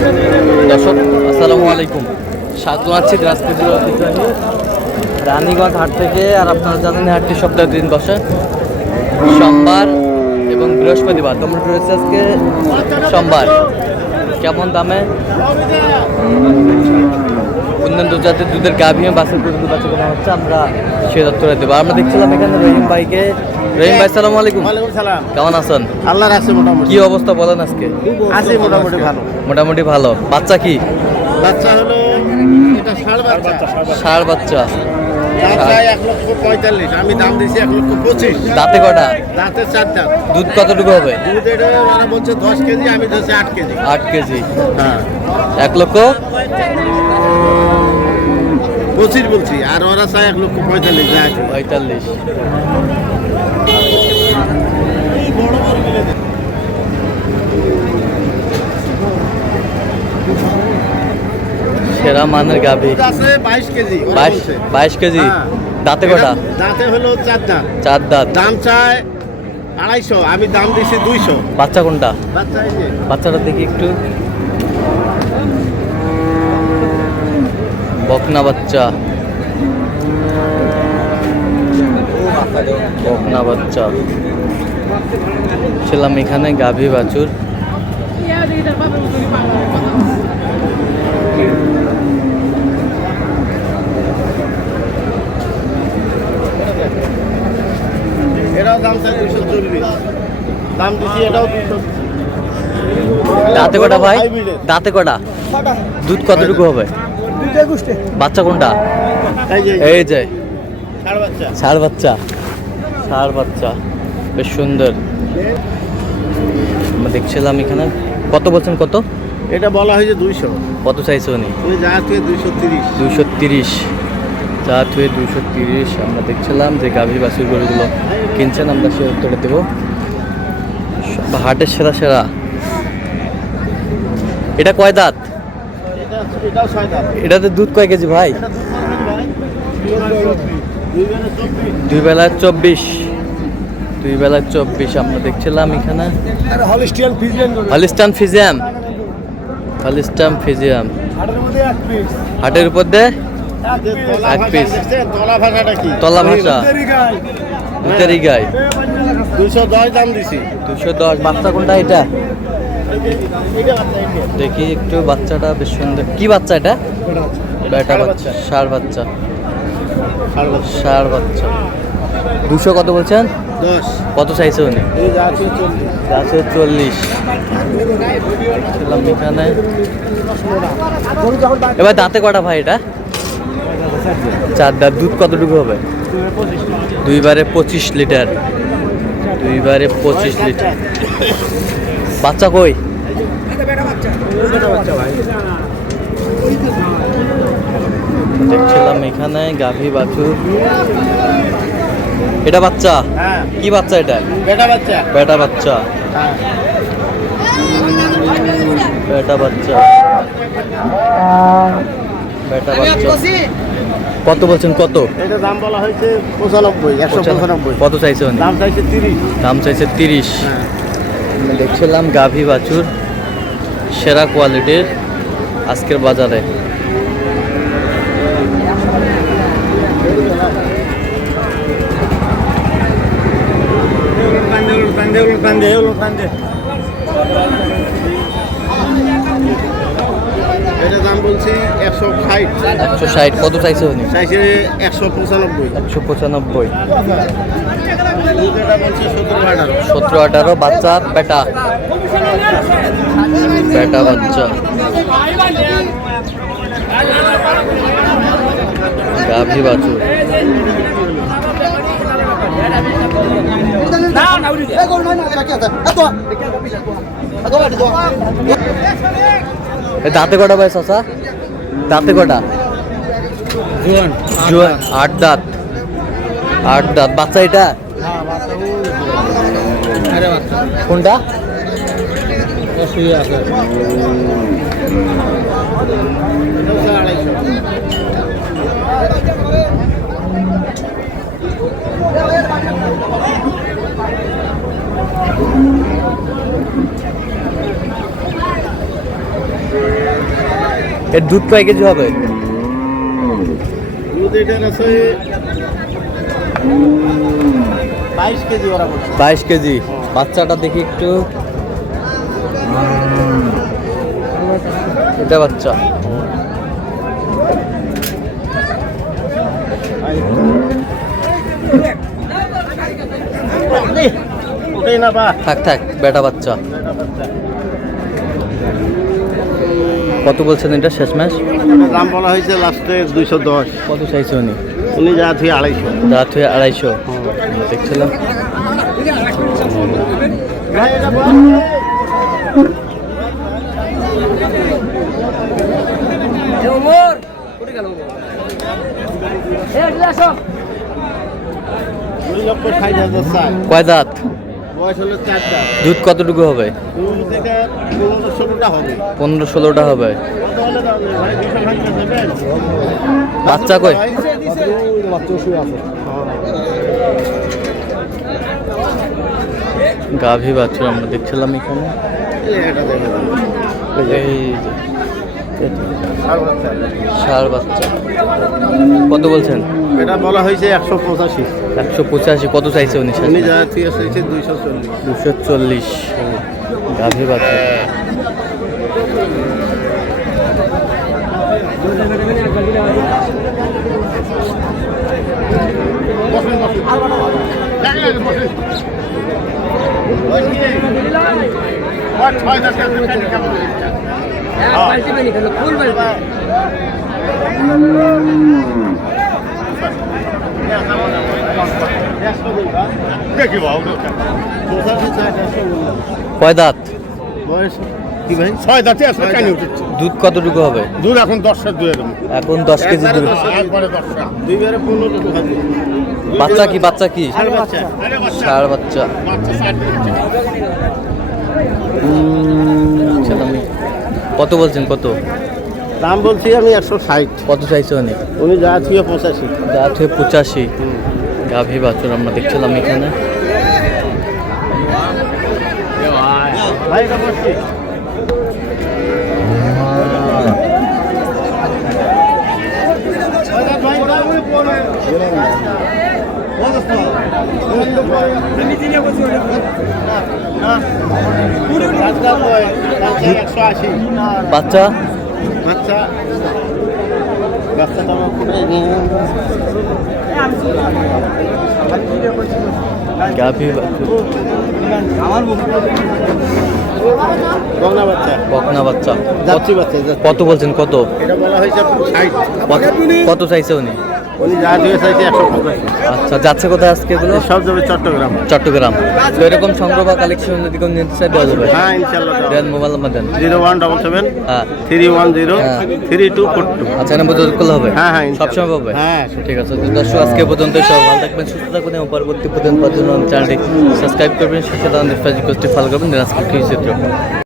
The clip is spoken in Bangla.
দর্শক আসসালামু আলাইকুম, স্বাগত জানাচ্ছি দিনাজপুর জেলার রানীগঞ্জ হাট থেকে। আর আপনারা জানেন হাটটি সপ্তাহে 2 দিন বসে, সোমবার এবং বৃহস্পতিবার। টমেটো রয়েছে আজকে সোমবার। কেমন দামে অন্যান্য জাতের দুধের গাভী বাসের দুধ বাচ্চা কেনা হচ্ছে, আমরা সে তথ্যটা দেবো। আমরা দেখছিলাম এখানে রহিম ভাইকে। রহিম ভাই সালাম আলাইকুম। কেমন আছেন? আল্লাহ রাখছে মোটামুটি। কি অবস্থা বলেন আজকে? আছে মোটামুটি ভালো। মোটামুটি ভালো। বাচ্চা কি? বাচ্চা হলো এটা ষাঁড় বাচ্চা। ষাঁড় বাচ্চা। দাম চাই 1,45,000, আমি দাম দিয়েছি 1,25,000। দাঁতে কটা? দাঁতে 4 দাঁত। দুধ কতটুকু হবে? দুধ এটা ওরা বলছে 10 কেজি, আমি ধরছি 8 কেজি। 8 কেজি। হ্যাঁ, 1,25,000 বলছি, আর ওরা চাই 1,45,000। 45। সেরা মানের গাভী আছে 22 কেজি। 22 কেজি। দাঁতে কটা? দাঁতে হলো 4 দাঁত। 4 দাঁত। দাম চাই 250, আমি দাম দিয়েছি 200। বাচ্চা কোনটা? বাচ্চা এই যে বাচ্চাটা দেখি একটু। বকনা বাচ্চা। বকনা বাচ্চা ছিলাম এখানে গাভী বাছুর। এটাও দাম চাই 240, দাম দিছি এটাও 200। দাঁতে কটা ভাই? দাঁতে কটা? দুধ কতটুকু হবে? বাচ্চা কোনটা? এই যে ষাঁড় বাচ্চা। ষাঁড় বাচ্চা বেশ সুন্দর। আমরা দেখছিলাম এখানে। কত বলছেন? কত? এটা বলা হয়েছে 200। কত চাইছে উনি? তুমি যা থেকে 230। 230। যা থেকে 230। আমরা দেখছিলাম যে গাভী বাছুর গরুগুলো কিনছেন, আমরা সে উত্তরে দেবো। হাটের সেরা সেরা। এটা কয় দাঁত? এটাও 6 দাঁত। এটাতে দুধ কয় কেজি ভাই? দুই বেলায় 24। দুই বেলায় 24 আমরা দেখছিলাম এখানে। Holstein Friesian. Holstein Friesian. Holstein Friesian. হাটের উপর দে 1 পিস। তলা ভাষাটা কি? তলা ভাষা। দুধেরই গাই। 210 দাম দিছি। 210। বাচ্চা কোনটা এটা? দেখি একটু। বাচ্চাটা বেশ সুন্দর। কি বাচ্চা এটা? বেটা বাচ্চা। ষাঁড় বাচ্চা। ষাঁড় বাচ্চা। 200 কত বলছেন? 10। কত চাইছে উনি? এই যা আছে 40। আছে 40। এখানে এবার দাঁতে কটা ভাই এটা? 4 দাঁত। দুধ কতটুকু হবে? দুইবারে 25 লিটার। দুইবারে 25 লিটার। বাচ্চা কই? দেখছিলাম এখানে গাভী বাছুর। এটা বাচ্চা? হ্যাঁ। কি বাচ্চা এটা? বেটা বাচ্চা। বেটা বাচ্চা। হ্যাঁ। বেটা বাচ্চা। বেটা বাচ্চা। কত বলছেন? কত? এটা দাম বলা হয়েছে 95, 195। কত চাইছে উনি? দাম চাইছে 30। দাম চাইছে 30। হ্যাঁ। আমি দেখছিলাম গাভী বাছুর সেরা কোয়ালিটির আজকের বাজারে। এটা দাম বলছি 160। 160। কত চাইছে উনি? চাইছে 195। 195। এটা বলছি 17-18। 17-18। বাচ্চা বেটা। বেটা বাচ্চা। গাভী বাছুর। দাঁতে কটা ভাই চাচা? দাঁতে কটা? 8 দাঁত। 8 দাঁত। বাচ্চা এটা কোনটা? এর দুধ কয় কেজি হবে? দুধ এটার আছে 22 কেজি ওরা বলছে। 22 কেজি। বাচ্চাটা দেখি একটু, এটা বাচ্চা। ওটাই না বা থাক থাক, বেটা বাচ্চা। এটা বাচ্চা। কত বলছেন এটা শেষমেশ? এটার দাম বলা হয়েছে লাস্টে 210। কত চাইছে উনি? উনি যা থেকে 250। রাত হয়ে 250 দেখছিলাম। ভাই এটা বল। দুই লক্ষ 60,000 চাই। কয় দাঁত? বয়স হলো 4 দাঁত। দুধ কতটুকু হবে? দুধ থেকে 15-16টা হবে। 15-16টা হবে। কত হলে দাও ভাই? 200 ভাঙতে দেবেন? বাচ্চা কই? বাচ্চা শুয়ে আছে। গাভী বাছুর আমরা দেখছিলাম এখানে। এটা দেখে দাও। এই যে আর বাচ্চা। ষাঁড় বাচ্চা। কত বলছেন? এটা বলা হয়েছে 185। 185। কত চাইছে উনি? উনি যা থেকে চাইছে 240। 240। গাভী বাছুর। বসেন বসেন। বসেন। ওই 6,000 টাকা কেমন? দেখি বাবু কয় দাঁত? বয়স কি ভাই? 6 দাঁতে আসলে কেন উঠেছে? দুধ কতটুকু হবে? দুধ এখন 10 দুধ এরকম। এখন 10 কেজি দুধ। একবারে 10 দুইবারে 15 টাকা দিই। বাচ্চা কি? বাচ্চা কি? আরে বাচ্চা। আরে বাচ্চা। ষাঁড় বাচ্চা। বাচ্চা 60 দেখছিলাম। কত বলছেন? কত দাম বলছি আমি 160। কত চাইছে উনি? উনি যা ছিল 85। দাঁত হয়ে 85। গাভী বাছুর আমরা দেখছিলাম এখানে। ভাই এটা বসছি। বাচ্চা বাচ্চা বাচ্চাটা আমার কোথায় নিয়ে গাভী বাছুর। আমার বগনা বাচ্চা বকনা বাচ্চা। যাচ্ছি বাচ্চা যাচ্ছি। কত বলছেন? কত এটা বলা হয়েছে 60। কত চাইছে উনি? উনি যা দিয়ে চাইছে 185। আচ্ছা, যাচ্ছে কোথায় আজকে এগুলো? সব যাবে চট্টগ্রাম। চট্টগ্রাম। তো এরকম সংগ্রহ বা কালেকশন যদি কোনো নিতে চাই দেওয়া যাবে? হ্যাঁ ইনশাল্লাহ দেন, মোবাইল নাম্বার দেন। 0177 হ্যাঁ 310 হ্যাঁ। 3242। আচ্ছা, এখানে যোগাযোগ করলে হবে? হ্যাঁ হ্যাঁ ইনশাল্লাহ। সবসময় পাবে? হ্যাঁ ঠিক আছে। তো দর্শক, আজকে পর্যন্ত সব ভালো থাকবেন, সুস্থ থাকবেন এবং পরবর্তী পর্যন্ত চ্যানেলটি সাবস্ক্রাইব করবেন, সাথে ফেসবুক পেজটি ফলো করবেন। দিনাজপুর কৃষি চিত্র।